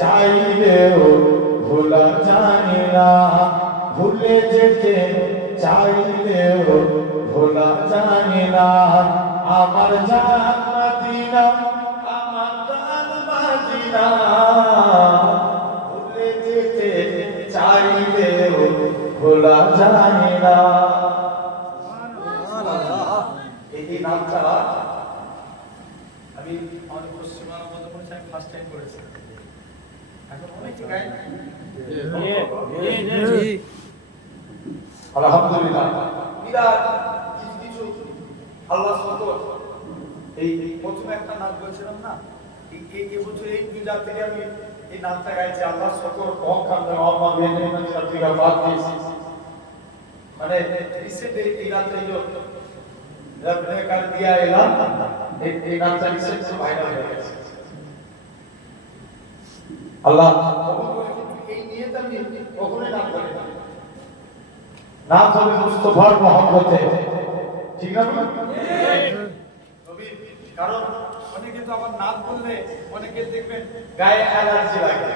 চাইলেও ভোলা যায় না, ভুলে যেতে চাইলেও ভোলা যায় না। আমার জান মদিনা, আমার জান মদিনা, ভুলে যেতে চাইলেও ভোলা যায় না। এই নামটা আমি আমাদের পশ্চিমবঙ্গের মধ্যে পড়েছি, আমি ফার্স্ট টাইম করেছি। এখন অনেক গাই আলহামদুলিল্লাহ। বিরাট কিছু কিছু আল্লাহ সত্তর এই প্রথমে একটা নাম বলছিলাম না, এই বছর এই পূজা থেকে আমি এই নামটা গাইছি, আল্লাহ সত্তর মানে রিসেন্ট এই নামটা रबने कर दिया ऐलान, एक नामটা রিসেন্ট ভাইরাল হয়ে গেছে। আল্লাহ এই নিয়ত আমি কখনোই নাম করি না, নাম হবে মুস্তাফার মহব্বতে, ঠিক না নবী? কারণ অনেকে তো আবার নাম বললে অনেকে দেখবেন গায়ে অ্যালার্জি লাগে,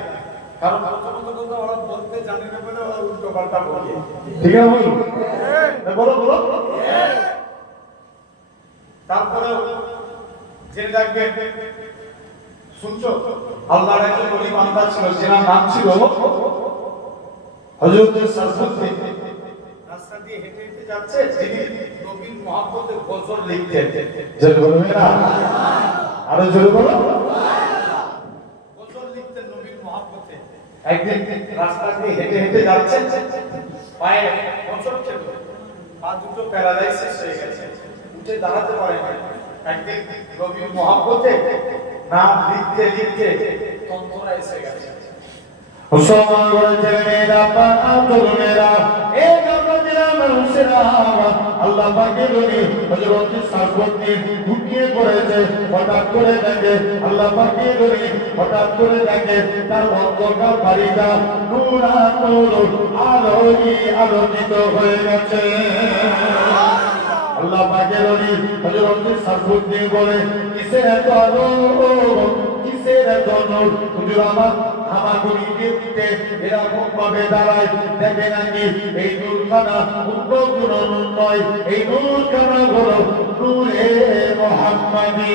কারণ প্রথমত কথা ওরা বলতে জানে না বলে ওরা উল্টো পাল্টা বলে, ঠিক না বলো? বলো তারপরে জেনে রাখবেন, শুনছো আল্লাহর একজন ওলি বান্দা ছিল, যার নাম ছিল হযরত সারফুদ্দিন। রাস্তা দিয়ে হেঁটে হেঁটে যাচ্ছে, তিনি নবীর মহব্বতে গজল লিখতেন। জোরে বলো না, আরো জোরে বলো। গজল লিখতেন নবীর মহব্বতে। একদিন রাস্তা দিয়ে হেঁটে হেঁটে যাচ্ছেন, পায়ে হোঁচট খেল, পা দুটো প্যারালাইসিস হয়ে গেছে, উঠে দাঁড়াতে পারে না। একদিন নবীর মহব্বতে নাম লিখতে লিখতে তন্ত্রণা এসে গেছে। মুসলমান বলেছে মেয়েরা পানা তরুণেরা, এই গামলাদেরা মানুষেরা, আল্লাহ পাকের ওলি হযরত সারফুদ্দিন ঘুমিয়ে পড়েছে। হঠাৎ করে দেখে আল্লাহ পাকের ওলি, হঠাৎ করে দেখে তার অন্ধকার বাড়িটা নূরানুর আলোয় আলোকিত হয়ে গেছে। আল্লাহ পাকের ওলি হযরত সারফুদ্দিন বলে, কিসের এত আলো, কিসের এত নূর? হুজুর আমার গলিতে এরকম ভাবে দাঁড়ায়, দেখে নাকি এই নূরখানা অন্য কোনো নূর নয়, এই নূরখানা হলো নূরে মুহাম্মাদি।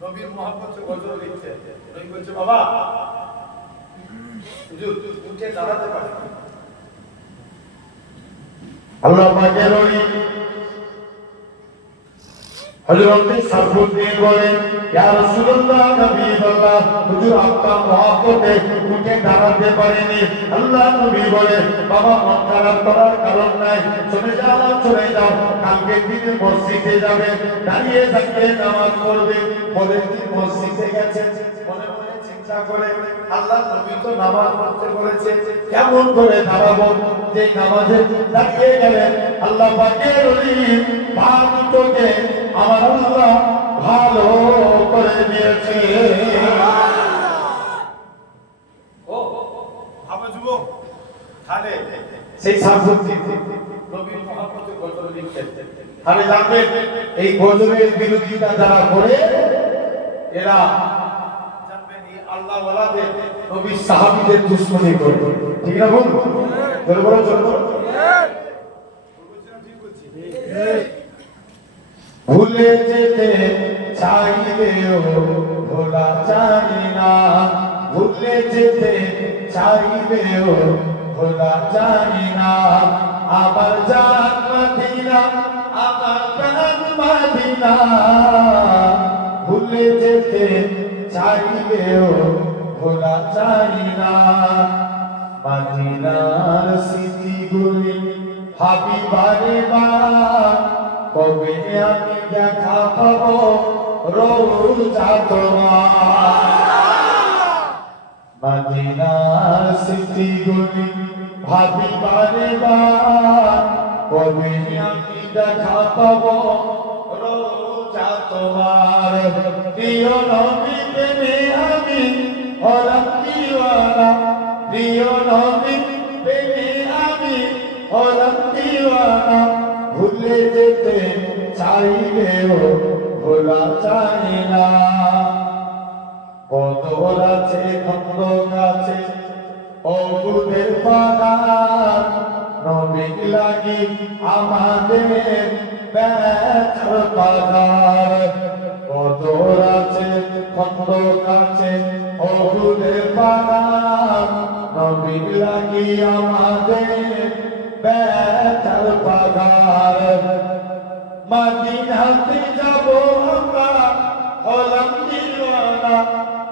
নবীর মহব্বতে গজল লিখছে, নবী বলছে বাবা হুজুর উঠে দাঁড়াতে পারে। আল্লাহ পাকের ওলি হযরত সারফুদ্দিন বলেন, ইয়া রাসূলুল্লাহ, নবীল্লাহ, হুজুর আপনার মহব্বতে উঠে দাঁড়াতে পারেনি। আল্লাহ নবী বলে, বাবা মন খারাপ করার কারণ নাই, চলে যাও, কালকে দিনে মসজিদে যাবে, দাঁড়িয়ে দাঁড়িয়ে নামাজ পড়বে। বলে কি মসজিদে গেছে, মনে মনে চিন্তা করে আল্লাহ নবী তো নামাজ পড়তে বলেছে, কেমন করে দাঁড়াবো? যে নামাজে দাঁড়িয়ে গেলেন, আল্লাহ পাকের ওলি পা দুটোকে আমার আল্লাহ ভালো করে দিয়েছে। ও ভাবা যুবক, তাহলে সেই সারফুদ্দিন নবীর মহব্বতে গজল লিখতেন। তাহলে জানবেন এই গজলের বিরোধিতা যারা করে, এরা জানবেন এই আল্লাহ ওয়ালাদের নবীর সাহাবীদের দুশমনি করে, ঠিক না বল? জোরে বলো, জোরে বলো। ভুলে যেতে চাইলেও ভোলা যায় না, ভুলে যেতে চাইলেও ভোলা যায় না। আমার জান মদিনা, আমার প্রাণ মদিনা, ভুলে যেতে চাইলেও ভোলা যায় না। মদিনার স্মৃতিগুলি ভাবি বারে বার, কবে আমি দেখা পাবো রোজা তোমার। মদিনার স্মৃতিগুলি ভাবি বারে বার, কবে আমি দেখা পাবো রোজা তোমার। প্রিয় নবী প্রেমে আমি হলাম দিওয়ানা, প্রিয় নবী প্রেমে আমি হলাম দিওয়ানা, ভুলে যেতে চাইলেও ভোলা যায় না। কদর আছে খন্দক আছে ওহুদের পাহাড় নবী লাগি আমাদের ব্যথার পাহাড় কদর আছে খন্দক আছে ওহুদের পাহাড় নবী লাগি আমাদের ব্যথার পাহাড় মদিনাতে যাব আমরা হলাম দিওয়ানা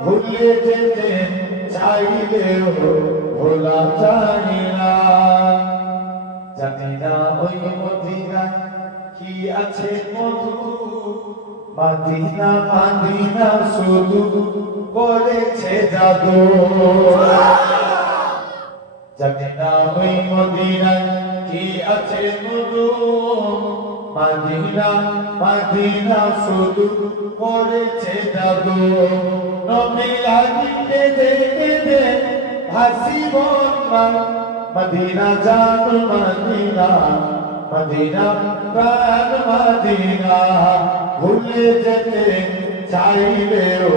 ভুলে যেতে চাইলেও ভোলা যায় না জানি না ওই মদিনায় কি আছে মধু মদিনা মদিনা শুধু করেছে জাদু জানি না ওই মদিনায় কি আছে মধু মদিনা মদিনা শুধু করেছে জাদু নবী লাগিতে দেখে হাসিব মদিনা জান মদিনা মদিনা প্রাণ মদিনা ভুলে যেতে চাইলেও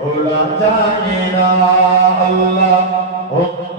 ভোলা যায় না আল্লাহ